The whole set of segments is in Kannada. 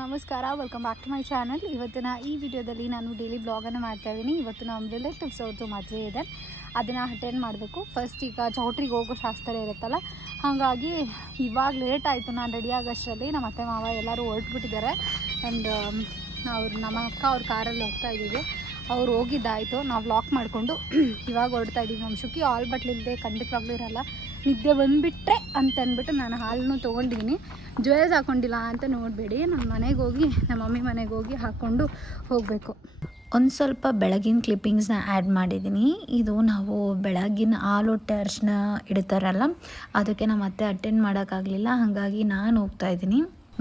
ನಮಸ್ಕಾರ. Welcome back to my channel ಇವತ್ತಿನ ಈ ವಿಡಿಯೋದಲ್ಲಿ ನಾನು ಡೈಲಿ ಬ್ಲಾಗನ್ನು ಮಾಡ್ತಾ ಇದ್ದೀನಿ. ಇವತ್ತು ನಮ್ಮ ರಿಲೇಟಿವ್ಸ್ ಅವ್ರದ್ದು ಮದುವೆ ಇದೆ. ಅದನ್ನು ಅಟೆಂಡ್ ಮಾಡಬೇಕು. ಫಸ್ಟ್ ಈಗ ಚೌಟ್ರಿಗೆ ಹೋಗೋ ಶಾಸ್ತ್ರ ಇರುತ್ತಲ್ಲ, ಹಾಗಾಗಿ ಇವಾಗ ಲೇಟ್ ಆಯಿತು. ನಾನು ರೆಡಿ ಆಗೋಷ್ಟರಲ್ಲಿ ನಮ್ಮ ಅತ್ತೆ ಮಾವ ಎಲ್ಲರೂ ಹೊರಟ್ಬಿಟ್ಟಿದ್ದಾರೆ. ಆ್ಯಂಡ್ ಅವ್ರು ನಮ್ಮ ಅಕ್ಕ ಅವ್ರ ಕಾರಲ್ಲಿ ಹೋಗ್ತಾ ಇದ್ದೀವಿ. ಅವ್ರು ಹೋಗಿದ್ದಾಯಿತು. ನಾವು ಲಾಕ್ ಮಾಡಿಕೊಂಡು ಇವಾಗ ಹೊರಡ್ತಾ ಇದ್ದೀವಿ. ನಮ್ಮ ಶುಕಿ ಆಲ್ ಬಟ್ಲಿಲ್ಲದೆ ಖಂಡಿತವಾಗ್ಲೂ ಇರಲ್ಲ. ನಿದ್ದೆ ಬಂದುಬಿಟ್ರೆ ಅಂತ ಅಂದ್ಬಿಟ್ಟು ನಾನು ಹಾಲನ್ನು ತೊಗೊಂಡಿದ್ದೀನಿ. ಜ್ಯುವೆಲ್ಸ್ ಹಾಕ್ಕೊಂಡಿಲ್ಲ ಅಂತ ನೋಡಬೇಡಿ. ನಮ್ಮ ಮನೆಗೆ ಹೋಗಿ, ನಮ್ಮ ಮಮ್ಮಿ ಮನೆಗೆ ಹೋಗಿ ಹಾಕ್ಕೊಂಡು ಹೋಗಬೇಕು. ಒಂದು ಸ್ವಲ್ಪ ಬೆಳಗಿನ ಕ್ಲಿಪ್ಪಿಂಗ್ಸ್ನ ಆ್ಯಡ್ ಮಾಡಿದ್ದೀನಿ. ಇದು ನಾವು ಬೆಳಗಿನ ಹಾಲು ಟರ್ಚ್ನ ಇಡ್ತಾರಲ್ಲ, ಅದಕ್ಕೆ ನಮ್ಮ ಅತ್ತೆ ಅಟೆಂಡ್ ಮಾಡೋಕ್ಕಾಗಲಿಲ್ಲ. ಹಾಗಾಗಿ ನಾನು ಹೋಗ್ತಾ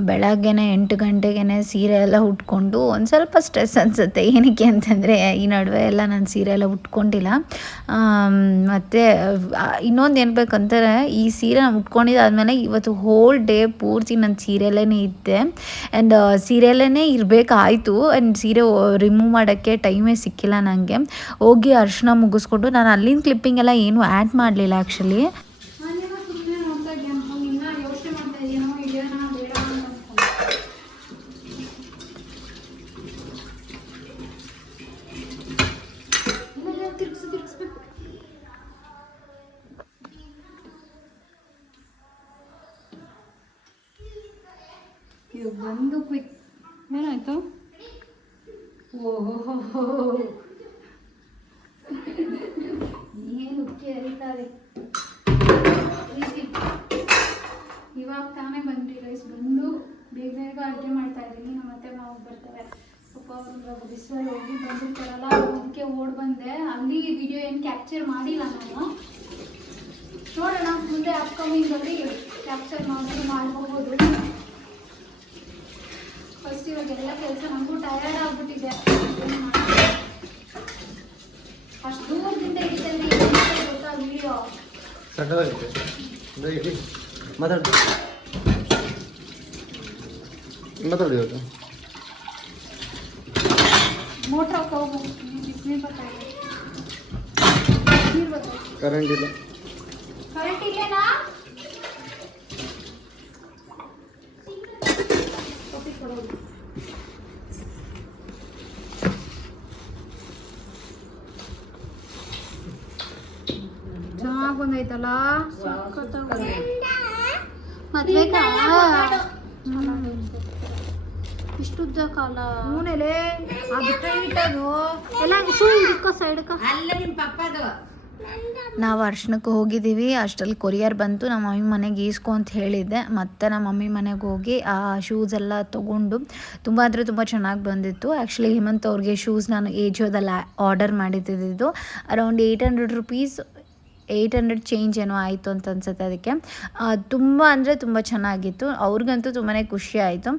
ಬೆಳಗ್ಗೆನೆ ಎಂಟು ಗಂಟೆಗೆ ಸೀರೆ ಎಲ್ಲ ಉಟ್ಕೊಂಡು ಒಂದು ಸ್ವಲ್ಪ ಸ್ಟ್ರೆಸ್ ಅನಿಸುತ್ತೆ. ಏನಕ್ಕೆ ಅಂತಂದರೆ ಈ ನಡುವೆ ಎಲ್ಲ ನಾನು ಸೀರೆ ಎಲ್ಲ ಉಟ್ಕೊಂಡಿಲ್ಲ. ಮತ್ತು ಇನ್ನೊಂದು ಏನು ಬೇಕಂತಾರೆ ಈ ಸೀರೆ ನಾನು ಉಟ್ಕೊಂಡಿದ್ದಾದ್ಮೇಲೆ ಇವತ್ತು ಹೋಲ್ ಡೇ ಪೂರ್ತಿ ನಾನು ಸೀರೆಯಲ್ಲೇ ಇದ್ದೆ. ಆ್ಯಂಡ್ ಸೀರೆಯಲ್ಲೇ ಇರಬೇಕಾಯಿತು. ಆ್ಯಂಡ್ ಸೀರೆ ರಿಮೂವ್ ಮಾಡೋಕ್ಕೆ ಟೈಮೇ ಸಿಕ್ಕಿಲ್ಲ ನನಗೆ ಹೋಗಿ ಅರ್ಶಿನ ಮುಗಿಸ್ಕೊಂಡು ನಾನು ಅಲ್ಲಿನ ಕ್ಲಿಪ್ಪಿಂಗ್ ಎಲ್ಲ ಏನೂ ಆ್ಯಡ್ ಮಾಡಲಿಲ್ಲ ಆ್ಯಕ್ಚುಲಿ ಯೋಚನೆ ಮಾಡ್ತಾ ಇದೀನೋ ಇದೇನಾ ಬೇಡ ಅಂತ ತಿರ್ಗಿಸು ತಿರ್ಗಿಸ್ಬೇಕು ಇವಾಗ ಬಂದು ಕ್ವಿಕ್ ಏನಾಯ್ತು ಓಹೋ ಏನು ಪ್ರೀತಿ ಇವಾಗ ತಾನೇ ಬಂದ್ರಿ ರೈಸ್ ಬಂದು ಬೇಗ ಬೇಗ ಅಡುಗೆ ಮಾಡ್ತಾ ಇದ್ದೀನಿ. ನಮ್ಮ ಅತ್ತೆ ಮಾವು ಬರ್ತಾರೆ. ಪಾಪ ಅವ್ರು ಬಿಸಿಲಲ್ಲಿ ಹೋಗಿ ಬಂದಿರ್ತಾರಲ್ಲ ಅದಕ್ಕೆ ಓಡ್ ಬಂದೆ. ಅಲ್ಲಿ ವಿಡಿಯೋ ಏನು ಕ್ಯಾಪ್ಚರ್ ಮಾಡಿಲ್ಲ ನಾನು. ನೋಡೋಣ, ಮುಂದೆ ಅಪ್ಕಮಿಂಗ್ ಅಲ್ಲಿ ಕ್ಯಾಪ್ಚರ್ ಮಾಡೋದು ಮಾಡಬಹುದು ಫಸ್ಟ್ ಇವಾಗ ಎಲ್ಲ ಕೆಲಸ ನನಗೂ ಟಯರ್ಡ್ ಆಗ್ಬಿಟ್ಟಿದೆ ಏನ್ ಮಾಡೋದು? ಅಷ್ಟು ದೂರದಿಂದ ಹಿಡಿತೇನೆ ಗೊತ್ತಾ ವಿಡಿಯೋ ಸಣ್ಣದಾಗಿದೆ ಅಂದ್ರೆ ಇಡಿ ಮಾತಾಡಿ ಮಾತಾಡಿ ಇವತ್ತು ಮೋಟ್ರ್ ಹಾಕೋ ಹೋಗು ಬಿಸಿನೀರು ಬರ್ತಾ ಇದೆ ನೀರು ಬರ್ತಾ ಇದೆ ಕರೆಂಟ್ ಇಲ್ಲ ಕರೆಂಟ್ ಇಲ್ಲೇನಾ ಚೆನ್ನಾಗಿ ಮದ್ವೆ ಇಷ್ಟುದ್ದ ಕಾಲ. ಸೈಡ್ಕ ನಾವು ಅರ್ಶನಕ್ಕೆ ಹೋಗಿದ್ದೀವಿ. ಅಷ್ಟಲ್ಲಿ ಕೊರಿಯರ್ ಬಂತು. ನಮ್ಮ ಮಮ್ಮಿ ಮನೆಗೆ ಈಸ್ಕೊ ಅಂತ ಹೇಳಿದ್ದೆ. ಮತ್ತೆ ನಮ್ಮ ಮಮ್ಮಿ ಮನೆಗೆ ಹೋಗಿ ಆ ಶೂಸ್ ಎಲ್ಲ ತೊಗೊಂಡು ತುಂಬ ಅಂದರೆ ತುಂಬ ಚೆನ್ನಾಗಿ ಬಂದಿತ್ತು. ಆ್ಯಕ್ಚುಲಿ ಹೇಮಂತ್ ಅವ್ರಿಗೆ ಶೂಸ್ ನಾನು ಏಜಿಯೋದಲ್ಲಿ order ಮಾಡಿದ್ದಿದ್ದು. Around eight hundred rupees eight hundred change ಏನೋ ಆಯಿತು ಅಂತ ಅನ್ಸುತ್ತೆ ಅದಕ್ಕೆ. ತುಂಬ ಅಂದರೆ ತುಂಬ ಚೆನ್ನಾಗಿತ್ತು. ಅವ್ರಿಗಂತೂ ತುಂಬಾ ಖುಷಿ ಆಯಿತು.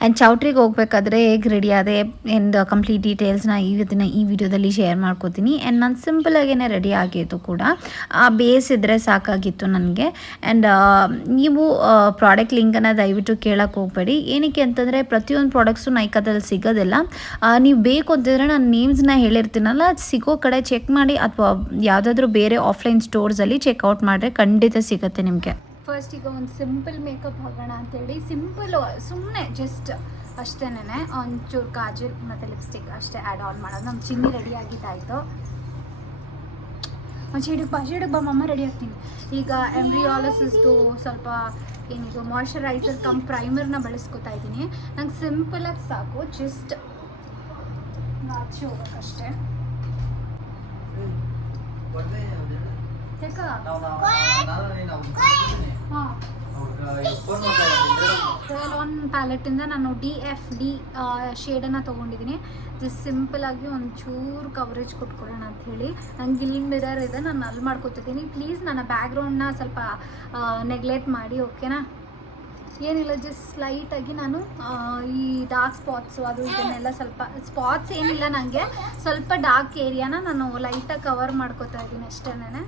ಆ್ಯಂಡ್ ಚೌಟ್ರಿಗೆ ಹೋಗ್ಬೇಕಾದ್ರೆ ಹೇಗೆ ರೆಡಿ ಆದೆ ಎಂದು ಕಂಪ್ಲೀಟ್ ಡೀಟೇಲ್ಸ್ನ ಇವತ್ತಿನ ಈ ವಿಡಿಯೋದಲ್ಲಿ ಶೇರ್ ಮಾಡ್ಕೋತೀನಿ. ಆ್ಯಂಡ್ ನಾನು ಸಿಂಪಲಾಗೇ ರೆಡಿ ಆಗಿತ್ತು ಕೂಡ, ಆ ಬೇಸ್ ಇದ್ದರೆ ಸಾಕಾಗಿತ್ತು ನನಗೆ. ಆ್ಯಂಡ್ ನೀವು ಪ್ರಾಡಕ್ಟ್ ಲಿಂಕನ್ನು ದಯವಿಟ್ಟು ಕೇಳೋಕ್ಕೆ ಹೋಗಬೇಡಿ. ಏನಕ್ಕೆ ಅಂತಂದರೆ ಪ್ರತಿಯೊಂದು ಪ್ರಾಡಕ್ಟ್ಸು ನೈಕದಲ್ಲಿ ಸಿಗೋದಿಲ್ಲ. ನೀವು ಬೇಕು ಅಂತಂದರೆ ನಾನು ನೇಮ್ಸ್ನ ಹೇಳಿರ್ತೀನಲ್ಲ ಸಿಗೋ ಕಡೆ ಚೆಕ್ ಮಾಡಿ, ಅಥವಾ ಯಾವುದಾದ್ರೂ ಬೇರೆ ಆಫ್ಲೈನ್ ಸ್ಟೋರ್ಸಲ್ಲಿ ಚೆಕ್ಔಟ್ ಮಾಡಿದ್ರೆ ಖಂಡಿತ ಸಿಗುತ್ತೆ ನಿಮಗೆ. ಫಸ್ಟ್ ಈಗ ಒಂದು ಸಿಂಪಲ್ ಮೇಕಪ್ ಹಾಕೋಣ ಅಂತೇಳಿ. ಸಿಂಪಲ್ ಸುಮ್ಮನೆ ಜಸ್ಟ್ ಅಷ್ಟೇನೆ ಒಂಚೂರು ಕಾಜಲ್ ಮತ್ತು ಲಿಪ್ಸ್ಟಿಕ್ ಅಷ್ಟೇ ಆ್ಯಡ್ ಆನ್ ಮಾಡೋದು. ನಮ್ಮ ಚಿನ್ನಿ ರೆಡಿ ಆಗಿದ್ದಾಯಿತು. ಒಂದು ಶೇಡಿಗೆ ಬಾ ಶೇಡಿಗೆ ಬಾ ಮಮ್ಮ ರೆಡಿ ಆಗ್ತೀನಿ. ಈಗ ಎಂಬ್ರಿಯಾಲಸಿಸ್ದು ಸ್ವಲ್ಪ ಏನಿದು ಮಾಯ್ಶ್ಚರೈಸರ್ ಕಮ್ ಪ್ರೈಮರ್ನ ಬಳಸ್ಕೊತಾ ಇದ್ದೀನಿ. ನಂಗೆ ಸಿಂಪಲಾಗಿ ಸಾಕು ಜಸ್ಟ್ ಆಚೆ ಹೋಗ್ಬೇಕಷ್ಟೇ ಹಾಂ. ರೋಲ್ ಪ್ಯಾಲೆಟಿಂದ ನಾನು ಡಿ ಎಫ್ ಡಿ ಶೇಡನ್ನು ತೊಗೊಂಡಿದ್ದೀನಿ. ಜಸ್ಟ್ ಸಿಂಪಲಾಗಿ ಒಂಚೂರು ಕವರೇಜ್ ಕೊಟ್ಕೊಡೋಣ ಅಂತ ಹೇಳಿ. ನಂಗೆ ಇಲ್ಲಿ ಮಿರರ್ ಇದೆ ನಾನು ಅಲ್ಲಿ ಮಾಡ್ಕೊತಿದ್ದೀನಿ. ಪ್ಲೀಸ್ ನನ್ನ ಬ್ಯಾಕ್ಗ್ರೌಂಡ್ನ ಸ್ವಲ್ಪ ನೆಗ್ಲೆಕ್ಟ್ ಮಾಡಿ ಓಕೆನಾ ಏನಿಲ್ಲ ಜಸ್ಟ್ ಲೈಟಾಗಿ ನಾನು ಈ ಡಾರ್ಕ್ ಸ್ಪಾಟ್ಸು ಅದು ಇದನ್ನೆಲ್ಲ ಸ್ವಲ್ಪ ಸ್ಪಾಟ್ಸ್ ಏನಿಲ್ಲ ನನಗೆ ಸ್ವಲ್ಪ ಡಾರ್ಕ್ ಏರಿಯಾನ ನಾನು ಲೈಟಾಗಿ ಕವರ್ ಮಾಡ್ಕೋತಾ ಇದ್ದೀನಿ ಅಷ್ಟೇನೆ.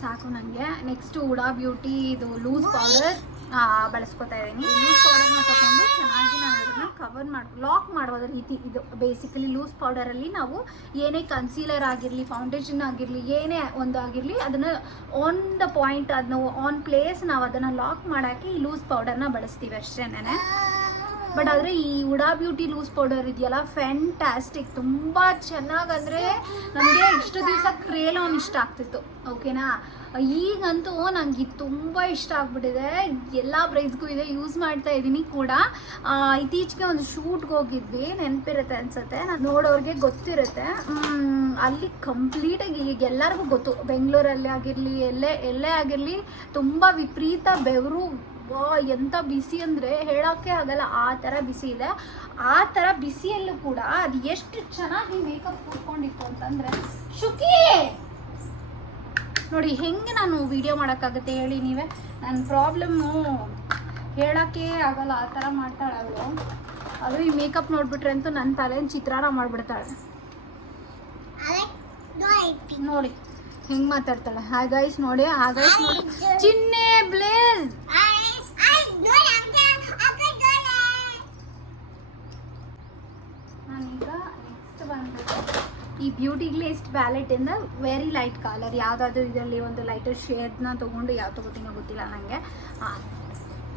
ಸಾಕು ನನಗೆ ನೆಕ್ಸ್ಟು ಉಡಾ ಬ್ಯೂಟಿ ಇದು ಲೂಸ್ ಪೌಡರ್ ಬಳಸ್ಕೊತಾ ಇದ್ದೀನಿ. ಲೂಸ್ ಪೌಡರ್ನ ತಗೊಂಡು ಚೆನ್ನಾಗಿ ನಾನು ಅದನ್ನು ಕವರ್ ಮಾಡಿ ಲಾಕ್ ಮಾಡುವ ರೀತಿ ಇದು. ಬೇಸಿಕಲಿ ಲೂಸ್ ಪೌಡರಲ್ಲಿ ನಾವು ಏನೇ ಕನ್ಸೀಲರ್ ಆಗಿರಲಿ ಫೌಂಡೇಶನ್ ಆಗಿರಲಿ ಏನೇ ಒಂದು ಆಗಿರಲಿ ಅದನ್ನು ಆನ್ ದ ಪಾಯಿಂಟ್ ಅದನ್ನ ಆನ್ ಪ್ಲೇಸ್ ನಾವು ಅದನ್ನು ಲಾಕ್ ಮಾಡೋಕ್ಕೆ ಈ ಲೂಸ್ ಪೌಡರ್ನ ಬಳಸ್ತೀವಿ ಅಷ್ಟೇನೆ ಬಟ್ ಆದರೆ ಈ ಉಡಾ ಬ್ಯೂಟಿ ಲೂಸ್ ಪೌಡರ್ ಇದೆಯಲ್ಲ ಫ್ಯಾಂಟಾಸ್ಟಿಕ್ ತುಂಬ ಚೆನ್ನಾಗಂದರೆ ನನಗೆ ಇಷ್ಟು ದಿವಸ ಕ್ರೇಲಾನ್ ಇಷ್ಟ ಆಗ್ತಿತ್ತು ಓಕೆನಾ ಈಗಂತೂ ನನಗೆ ಇದು ತುಂಬ ಇಷ್ಟ ಆಗ್ಬಿಟ್ಟಿದೆ. ಎಲ್ಲ ಪ್ರೈಸ್ಗೂ ಇದೆ ಯೂಸ್ ಮಾಡ್ತಾ ಇದ್ದೀನಿ ಕೂಡ. ಇತ್ತೀಚೆಗೆ ಒಂದು ಶೂಟ್ಗೆ ಹೋಗಿದ್ವಿ, ನೆನಪಿರುತ್ತೆ ಅನ್ಸುತ್ತೆ. ನಾನು ನೋಡೋರಿಗೆ ಗೊತ್ತಿರುತ್ತೆ. ಅಲ್ಲಿ ಕಂಪ್ಲೀಟಾಗಿ ಈಗ ಎಲ್ಲರಿಗೂ ಗೊತ್ತು. ಬೆಂಗಳೂರಲ್ಲಿ ಆಗಿರಲಿ, ಎಲ್ಲೇ ಎಲ್ಲೇ ಆಗಿರಲಿ, ತುಂಬ ವಿಪರೀತ ಬೆವರು ವಾ ಎಂಥ ಬಿಸಿ ಅಂದರೆ ಹೇಳೋಕ್ಕೆ ಆಗಲ್ಲ, ಆ ಥರ ಬಿಸಿ ಇದೆ. ಆ ಥರ ಬಿಸಿಯಲ್ಲೂ ಕೂಡ ಅದು ಎಷ್ಟು ಚೆನ್ನಾಗಿ ಮೇಕಪ್ ಕೂತ್ಕೊಂಡಿತ್ತು ಅಂತಂದರೆ, ಶುಕಿ! ನೋಡಿ, ಹೆಂಗೆ ನಾನು ವಿಡಿಯೋ ಮಾಡೋಕ್ಕಾಗುತ್ತೆ ಹೇಳಿ ನೀವೇ. ನನ್ನ ಪ್ರಾಬ್ಲಮ್ಮು ಹೇಳೋಕ್ಕೆ ಆಗಲ್ಲ, ಆ ಥರ ಮಾಡ್ತಾಳೆ ಅವಳು. ಅದು ಈ ಮೇಕಪ್ ನೋಡ್ಬಿಟ್ರೆ ಅಂತೂ ನನ್ನ ತಲೆನ ಚಿತ್ರಾನ ಮಾಡಿಬಿಡ್ತಾಳೆ. ನೋಡಿ, ಹೆಂಗೆ ಮಾತಾಡ್ತಾಳೆ. ಹಾಗೈಸ್ ಗೈಸ್ ನೋಡಿ ಹಾಗೈಸ್ ಗೈಸ್ ನೋಡಿ. ಚಿನ್ನೆ ಬ್ಲೇಸ್ ನಾನೀಗ ನೆಕ್ಸ್ಟ್ ಬಂದ್ಬಿಟ್ಟು ಈ ಬ್ಯೂಟಿ ಗ್ಲೇಸ್ಡ್ ಪ್ಯಾಲೆಟ್ ಇಂದ ವೆರಿ ಲೈಟ್ ಕಲರ್. ಯಾವುದಾದ್ರೂ ಇದರಲ್ಲಿ ಒಂದು ಲೈಟರ್ ಶೇಡ್ನ ತೊಗೊಂಡು ಯಾವ ತೊಗೋತೀನೋ ಗೊತ್ತಿಲ್ಲ ನನಗೆ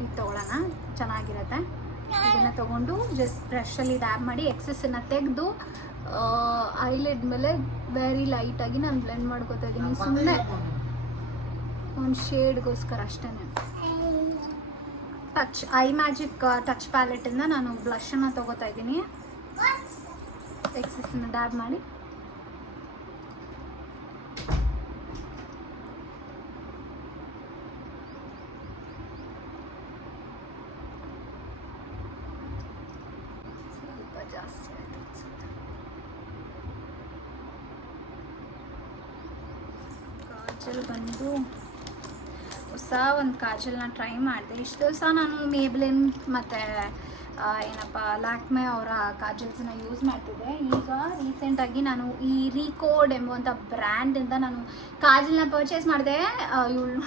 ಇದು ತೊಗೊಳ್ಳೋಣ. ಚೆನ್ನಾಗಿರುತ್ತೆ. ಇದನ್ನು ತೊಗೊಂಡು ಜಸ್ಟ್ ಬ್ರಷಲ್ಲಿ ಡ್ಯಾಬ್ ಮಾಡಿ ಎಕ್ಸಸ್ಸನ್ನು ತೆಗೆದು ಐಲೆಡ್ ಮೇಲೆ ವೆರಿ ಲೈಟಾಗಿ ನಾನು ಬ್ಲೆಂಡ್ ಮಾಡ್ಕೋತಾ ಇದ್ದೀನಿ ಸುಮ್ಮನೆ ಒಂದು ಶೇಡ್ಗೋಸ್ಕರ ಅಷ್ಟೇ ಟಚ್ ಐ ಮ್ಯಾಜಿಕ್ ಟಚ್ ಪ್ಯಾಲೆಟಿಂದ ನಾನು ಬ್ಲಷನ್ನು ತೊಗೋತಾ ಇದ್ದೀನಿ ಎಕ್ಸಸ್ಸನ್ನು ಡ್ಯಾಬ್ ಮಾಡಿ ಸ್ವಲ್ಪ ಕಾಜಲ್ ಬಂದು ಹೊಸ ಒಂದು ಕಾಜಲ್ನ ಟ್ರೈ ಮಾಡಿದೆ. ಇಷ್ಟು ದಿವಸ ನಾನು ಮೇಬ್ಲಿನ್ ಮತ್ತು ಏನಪ್ಪ ಲ್ಯಾಕ್ಮೆ ಅವರ ಕಾಜಲ್ಸನ್ನ ಯೂಸ್ ಮಾಡ್ತಿದ್ದೆ. ಈಗ ರೀಸೆಂಟಾಗಿ ನಾನು ಈ ರೀಕೋಡ್ ಎಂಬುವಂಥ ಬ್ರ್ಯಾಂಡಿಂದ ನಾನು ಕಾಜಲ್ನ ಪರ್ಚೇಸ್ ಮಾಡಿದೆ. ಇವಳು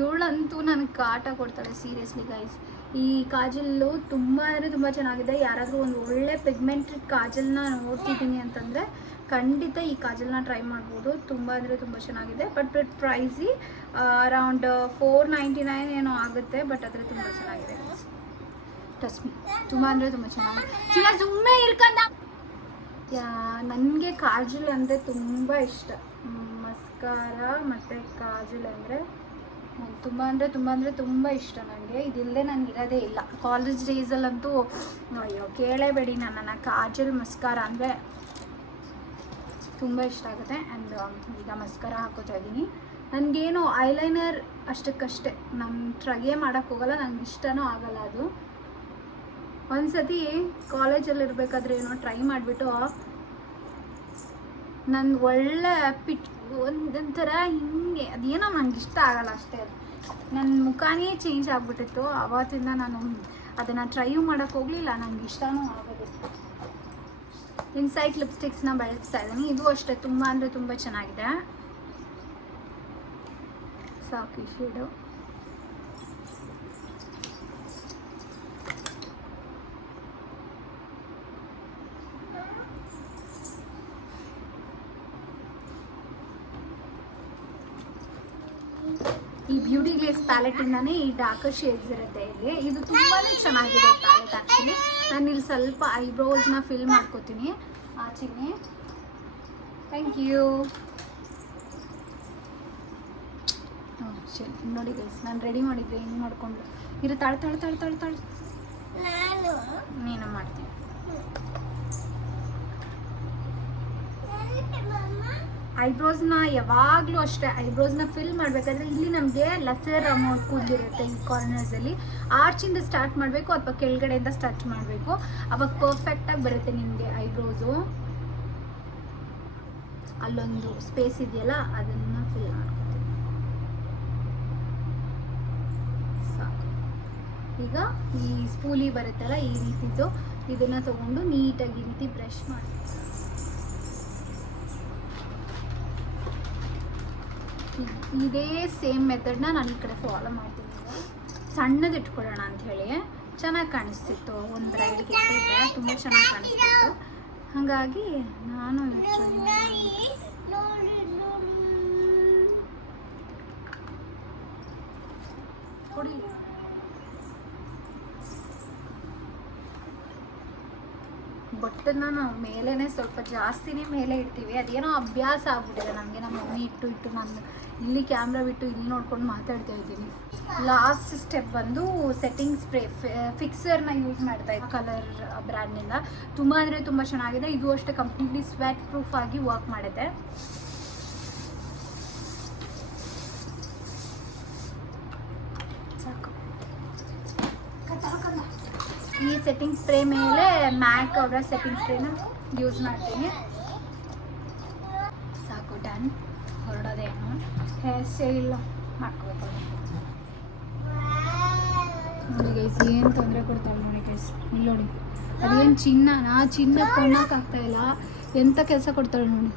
ಇವಳಂತೂ ನನಗೆ ಕಾಟ ಕೊಡ್ತಾಳೆ ಸೀರಿಯಸ್ಲಿ ಗೈಸ್ ಈ ಕಾಜಲ್ಲು ತುಂಬ ಅಂದರೆ ತುಂಬ ಚೆನ್ನಾಗಿದೆ. ಯಾರಾದರೂ ಒಂದು ಒಳ್ಳೆ ಪಿಗ್ಮೆಂಟೆಡ್ ಕಾಜಲ್ನ ನೋಡ್ತಿದ್ದೀನಿ ಅಂತಂದರೆ ಖಂಡಿತ ಈ ಕಾಜಲ್ನ ಟ್ರೈ ಮಾಡ್ಬೋದು. ತುಂಬ ಅಂದರೆ ತುಂಬ ಚೆನ್ನಾಗಿದೆ. But pricey around four ninety nine ಏನೋ ಆಗುತ್ತೆ ಬಟ್ ಆದರೆ ತುಂಬ ಚೆನ್ನಾಗಿದೆ. ಟಸ್ಮಿ ತುಂಬ ಅಂದರೆ ತುಂಬ ಚೆನ್ನಾಗಿದೆ. ಚಿನ್ನ ಸುಮ್ಮನೆ ಇರ್ಕಂದ. ನನಗೆ ಕಾಜಲ್ ಅಂದರೆ ತುಂಬ ಇಷ್ಟ. ಮಸ್ಕಾರ ಮತ್ತು ಕಾಜಲ್ ಅಂದರೆ ತುಂಬ ಅಂದರೆ ತುಂಬ ಅಂದರೆ ತುಂಬ ಇಷ್ಟ ನನಗೆ ಇದಿಲ್ಲದೆ ನಾನು ಇರೋದೇ ಇಲ್ಲ. ಕಾಲೇಜ್ ಡೇಸಲ್ಲಂತೂ ಅಯ್ಯೋ, ಕೇಳೇಬೇಡಿ ನನ್ನನ್ನು. ಕಾಜಲ್ ಮಸ್ಕಾರ ಅಂದರೆ ತುಂಬ ಇಷ್ಟ ಆಗುತ್ತೆ. ಆ್ಯಂಡ್ ಈಗ ಮಸ್ಕಾರ ಹಾಕೋತಾ ಇದ್ದೀನಿ. ನನಗೇನು ಐಲೈನರ್ ಅಷ್ಟಕ್ಕಷ್ಟೇ. ನಮ್ಮ ಟ್ರಗೇ ಮಾಡೋಕ್ಕೆ ಹೋಗಲ್ಲ, ನಂಗೆ ಇಷ್ಟನೂ ಆಗಲ್ಲ ಅದು. ಒಂದು ಸತಿ ಕಾಲೇಜಲ್ಲಿ ಇರಬೇಕಾದ್ರೆ ಏನೋ ಟ್ರೈ ಮಾಡಿಬಿಟ್ಟು ನನ್ನ ಒಳ್ಳೆ ಪಿಟ್ ಒಂದೊಂಥರ ಹಿಂಗೆ, ಅದೇನೋ ನಂಗೆ ಇಷ್ಟ ಆಗಲ್ಲ ಅಷ್ಟೇ. ನನ್ನ ಮುಖಾನೇ ಚೇಂಜ್ ಆಗ್ಬಿಟ್ಟಿತ್ತು. ಆವತ್ತಿಂದ ನಾನು ಅದನ್ನು ಟ್ರೈ ಮಾಡೋಕ್ಕೆ ಹೋಗಲಿಲ್ಲ. ನನಗೆ ಇಷ್ಟನೂ ಆಗೋದಿಲ್ಲ ಇನ್ಸೈಟ್ ಲಿಪ್ಸ್ಟಿಕ್ಸ್ನ ಬಳಸ್ತಾ ಇದ್ದೀನಿ. ಇದು ಅಷ್ಟೇ, ತುಂಬ ಅಂದರೆ ತುಂಬ ಚೆನ್ನಾಗಿದೆ. ಸಾಕು ಶೇಡು ಈ ಬ್ಯೂಟಿ ಗ್ಲೇಸ್ ಪ್ಯಾಲೆಟಿಂದಾನೇ ಈ ಡಾರ್ಕರ್ ಶೇಡ್ಸ್ ಇರುತ್ತೆ ಇಲ್ಲಿ. ಇದು ತುಂಬಾ ಚೆನ್ನಾಗಿದೆ ಪ್ಯಾಲೆಟ್ ಆ್ಯಕ್ಚುಲಿ ನಾನು ಇಲ್ಲಿ ಸ್ವಲ್ಪ ನ ಫಿಲ್ ಮಾಡ್ಕೋತೀನಿ. ಆಚೆಗೆ ಥ್ಯಾಂಕ್ ಯು ಸರಿ ನೋಡಿ ಗೈಸ್ ನಾನು ರೆಡಿ ಮಾಡಿದ್ದೆ ಹಿಂಗೆ ಮಾಡಿಕೊಂಡು. ಇರು ತಾಳು ತಾಳು ತಾಳು ತಾಳು ತಾಳು. ನೀನು. ಮಾಡ್ತೀನಿ ಐಬ್ರೋಸ್ನ ಯಾವಾಗಲೂ ಅಷ್ಟೇ ಐಬ್ರೋಸ್ನ ಫಿಲ್ ಮಾಡಬೇಕಾದ್ರೆ ಇಲ್ಲಿ ನಮಗೆ ಲಸರ್ ಅಮೌಂಟ್ ಕೂದಲಿರುತ್ತೆ ಈ ಕಾರ್ನರ್ಸಲ್ಲಿ ಆರ್ಚಿಂದ ಸ್ಟಾರ್ಟ್ ಮಾಡಬೇಕು ಅಥವಾ ಕೆಳಗಡೆಯಿಂದ ಸ್ಟಾರ್ಟ್ ಮಾಡಬೇಕು. ಅವಾಗ ಪರ್ಫೆಕ್ಟಾಗಿ ಬರುತ್ತೆ ನಿಮಗೆ ಐಬ್ರೋಸು ಅಲ್ಲೊಂದು ಸ್ಪೇಸ್ ಇದೆಯಲ್ಲ, ಅದನ್ನು ಫಿಲ್ ಮಾಡ್ಕೊತೀನಿ ಸಾಕು. ಈಗ ಈ ಸ್ಪೂಲಿ ಬರುತ್ತಲ್ಲ, ಈ ರೀತಿದು ಇದನ್ನು ತಗೊಂಡು ನೀಟಾಗಿ ರೀತಿ ಬ್ರಷ್ ಮಾಡಿ ಇದ್- ಸೇಮ್ ಮೆಥಡ್ನ ನಾನು ಈ ಕಡೆ ಫಾಲೋ ಮಾಡ್ತೀನಿ. ಸಣ್ಣದಿಟ್ಕೊಳ್ಳೋಣ ಹೇಳಿ. ಚೆನ್ನಾಗಿ ಕಾಣಿಸ್ತಿತ್ತು. ಒಂದು ಬ್ರೈಡ್ ಇಟ್ಟಿದ್ದೆ ತುಂಬ ಚೆನ್ನಾಗಿ ಕಾಣಿಸ್ತಿತ್ತು. ಹಾಗಾಗಿ ನಾನು ಕೊಡಿ ಇದನ್ನ ನಾವು ಮೇಲೇ ಸ್ವಲ್ಪ ಜಾಸ್ತಿನೇ ಮೇಲೆ ಇಡ್ತೀವಿ. ಅದೇನೋ ಅಭ್ಯಾಸ ಆಗ್ಬಿಟ್ಟಿದೆ ನಮಗೆ. ನಮ್ಮ ಮಮ್ಮಿ ಇಟ್ಟು ಇಟ್ಟು ನಾನು ಇಲ್ಲಿ ಕ್ಯಾಮ್ರಾ ಬಿಟ್ಟು ಇಲ್ಲಿ ನೋಡ್ಕೊಂಡು ಮಾತಾಡ್ತಾ ಇದ್ದೀನಿ. ಲಾಸ್ಟ್ ಸ್ಟೆಪ್ ಬಂದು ಸೆಟ್ಟಿಂಗ್ ಸ್ಪ್ರೇ ಫಿಕ್ಸರ್ನ ಯೂಸ್ ಮಾಡ್ತಾ ಇದ್ದೆ ಕಲರ್ ಬ್ರ್ಯಾಂಡ್ನಿಂದ ತುಂಬ ಅಂದರೆ ತುಂಬ ಚೆನ್ನಾಗಿದೆ. ಇದು ಅಷ್ಟೇ ಕಂಪ್ಲೀಟ್ಲಿ ಸ್ವೆಟ್ ಪ್ರೂಫ್ ಆಗಿ ವರ್ಕ್ ಮಾಡುತ್ತೆ ಸಾಕು ಈ ಸೆಟ್ಟಿಂಗ್ ಸ್ಪ್ರೇ ಮೇಲೆ ಮ್ಯಾಕ್ ಅವರ ಸೆಟ್ಟಿಂಗ್ ಸ್ಪ್ರೇನ ಯೂಸ್ ಮಾಡ್ತೀನಿ. ಸಾಕು ಡನ್ ಹೊರಡೋದೇನು ಹೇರ್ ಸ್ಟೈಲ್ ಮಾಡ್ಕೋಬೇಕು. ನೋಡಿ ಗೈಸ್ ಏನು ತೊಂದರೆ ಕೊಡ್ತಾಳೆ ನೋಡಿ ಗೈಸ್ ಇಲ್ಲಿ ನೋಡಿ. ಅದೇನು ನಾ ಚಿನ್ನ ಕೊಡೋಕ್ಕಾಗ್ತಾ ಇಲ್ಲ. ಎಂಥ ಕೆಲಸ ಕೊಡ್ತಾಳೆ ನೋಡಿ.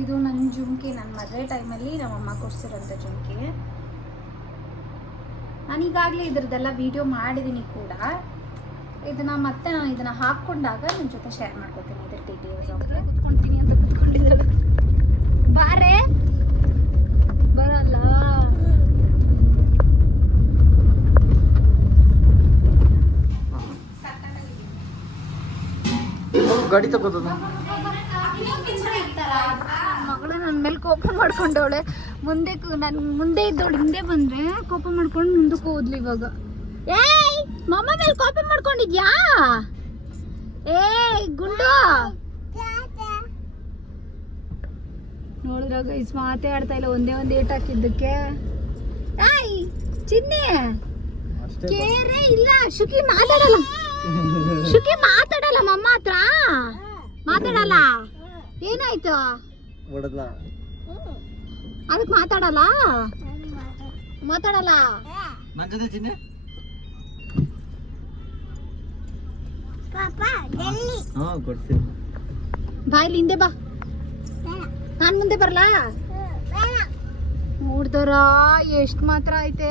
ಇದು ನನ್ನ ಜುಮ್ಕಿ ನನ್ನ ಮದುವೆ ಟೈಮಲ್ಲಿ ನಮ್ಮಮ್ಮ ಕೊಡ್ಸಿರೋಂಥ ಜುಮ್ಕಿ. ನಾನು ಈಗಾಗಲೇ ಇದ್ರದ್ದೆಲ್ಲ ವಿಡಿಯೋ ಮಾಡಿದ್ದೀನಿ ಕೂಡ. ಇದನ್ನ ಮತ್ತೆ ನಾನು ಇದನ್ನ ಹಾಕ್ಕೊಂಡಾಗ ನಿಮ್ಮ ಜೊತೆ ಶೇರ್ ಮಾಡ್ಕೊತೀನಿ ಇದ್ರ ಡೀಟೇಲ್ಸ್ ಓಕೆ ಕುತ್ಕೊಳ್ತೀನಿ ಅಂತ ಕುತ್ಕೊಂಡಿದ್ದಾರೆ. ಬಾರೆ. ಬರಲ್ಲ. ಗಾಡಿ ತಗೋದ ಮಗಳು ನನ್ನ ಮೇಲೆ ಕೋಪ ಮಾಡ್ಕೊಂಡವಳೆ. ಮುಂದೆ ನನ್ನ ಮುಂದೆ ಇದ್ದವಳು ಹಿಂದೆ ಬಂದ್ರೆ ಕೋಪ ಮಾಡ್ಕೊಂಡು ಮುಂದಕ್ಕೆ ಹೋದ್ಲಿ ಇವಾಗ. ಏಯ್ ಮಮ್ಮ ಮೇಲೆ ಕೋಪ ಮಾಡ್ಕೊಂಡಿದ್ಯಾ? ಏಯ್ ಗುಂಡು. ನೋಡಿದ್ರಾಗ ಇಸ್ ಮಾತೇ ಆಡ್ತಾ ಇಲ್ಲ ಒಂದೇ ಒಂದ್ ಏಟ್ ಹಾಕಿದ್ದಕ್ಕೆ. ಏಯ್ ಚಿನ್ನಿ. ಕೇರೆ ಇಲ್ಲ ಶುಕಿ ಮಾತಾಡಲ್ಲ. ಶುಕಿ ಮಾತಾಡಲ್ಲ ಮಮ್ಮ ಹತ್ರ. ಮಾತಾಡಲ್ಲ. ಏನಾಯ್ತು? ಅದಕ್ಕೆ ಮಾತಾಡಲ್ಲ? ಮಾತಾಡಲ್ಲ? ನನ್ನ ಜೊತೆ ಚಿನ್ನೆ ಹಾ ಕೊಡ್ತೀನಿ. ಬಾಯ್ಲಿ ಹಿಂದೆ ಬಾ. ನಾನು ಮುಂದೆ ಬರ್ಲಾ? ನೋಡ್ತಾರ ಎಷ್ಟು ಮಾತ್ರ ಐತೆ.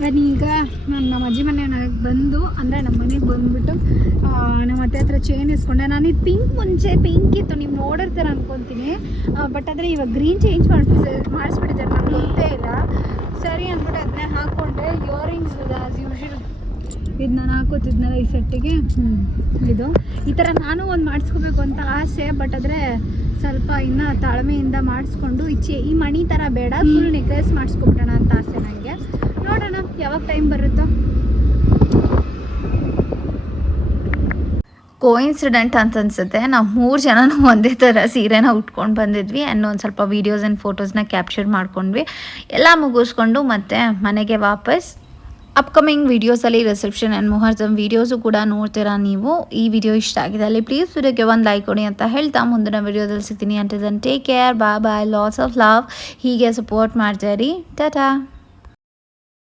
ನಾನೀಗ ನಾನು ನಮ್ಮ ಅಜ್ಜಿ ಮನೆ ಬಂದು, ಅಂದರೆ ನಮ್ಮ ಮನೆಗೆ ಬಂದ್ಬಿಟ್ಟು ನಮ್ಮ ಅತ್ತೆ ಹತ್ರ ಚೇನ್ ಇಸ್ಕೊಂಡೆ. ನಾನು ಪಿಂಕ್ ಮುಂಚೆ ಪಿಂಕ್ ಇತ್ತು, ನೀವು ನೋಡಿರ್ತೀರ ಅಂದ್ಕೊತೀನಿ ಬಟ್ ಆದರೆ ಇವಾಗ ಗ್ರೀನ್ ಚೇಂಜ್ ಮಾಡಿ ಮಾಡಿಸ್ಬಿಟ್ಟಿದ್ದಾರೆ. ನನಗೆ ಗೊತ್ತೇ ಇಲ್ಲ. ಸರಿ ಅಂದ್ಬಿಟ್ಟು ಅದನ್ನೇ ಹಾಕ್ಕೊಂಡೆ ಇಯರಿಂಗ್ಸ್ ಆಸ್ ಯೂಶುವಲ್ ಇದು ನಾನು ಹಾಕೋತಿದ್ನಲ್ಲ ಈ ಸೆಟ್ಟಿಗೆ ಇದು. ಈ ಥರ ನಾನು ಒಂದು ಮಾಡಿಸ್ಕೋಬೇಕು ಅಂತ ಆಸೆ ಬಟ್ ಆದರೆ ಸ್ವಲ್ಪ ಇನ್ನು ತಾಳ್ಮೆಯಿಂದ ಮಾಡಿಸ್ಕೊಂಡು ಈಚೆ ಈ ಮಣಿ ಥರ ಬೇಡ. ಫುಲ್ ನೆಕ್ಲೆಸ್ ಮಾಡಿಸ್ಕೊಬಿಡೋಣ ಅಂತ ಆಸೆ ನನಗೆ ನೋಡೋಣ ಯಾವಾಗ ಟೈಮ್ ಬರುತ್ತೋ? ಕೋಇನ್ಸಿಡೆಂಟ್ ಅಂತ ಅನ್ಸುತ್ತೆ. ನಾವು ಮೂರು ಜನನೂ ಒಂದೇ ಥರ ಸೀರೆನ ಉಟ್ಕೊಂಡು ಬಂದಿದ್ವಿ. ಆ್ಯಂಡ್ ಒಂದು ಸ್ವಲ್ಪ ವೀಡಿಯೋಸ್ ಆ್ಯಂಡ್ ಫೋಟೋಸ್ನ ಕ್ಯಾಪ್ಚರ್ ಮಾಡ್ಕೊಂಡ್ವಿ. ಎಲ್ಲ ಮುಗಿಸ್ಕೊಂಡು ಮತ್ತೆ ಮನೆಗೆ ವಾಪಸ್. ಅಪ್ಕಮಿಂಗ್ ವೀಡಿಯೋಸಲ್ಲಿ ರಿಸೆಪ್ಷನ್ ಆ್ಯಂಡ್ ಮುಹೂರ್ತಮ್ ವೀಡಿಯೋಸು ಕೂಡ ನೋಡ್ತೀರಾ ನೀವು? ಈ ವಿಡಿಯೋ ಇಷ್ಟ ಆಗಿದೆ ಅಲ್ಲಿ ಪ್ಲೀಸ್ ವಿಡಿಯೋಗೆ ಒಂದು ಲೈಕ್ ಕೊಡಿ ಅಂತ ಹೇಳ್ತಾ ಮುಂದಿನ ವಿಡಿಯೋದಲ್ಲಿ ಸಿಗ್ತೀನಿ. Until then take care bye bye lots of love ಹೀಗೆ ಸಪೋರ್ಟ್ ಮಾಡ್ತಾ ಇರಿ ಟಾಟಾ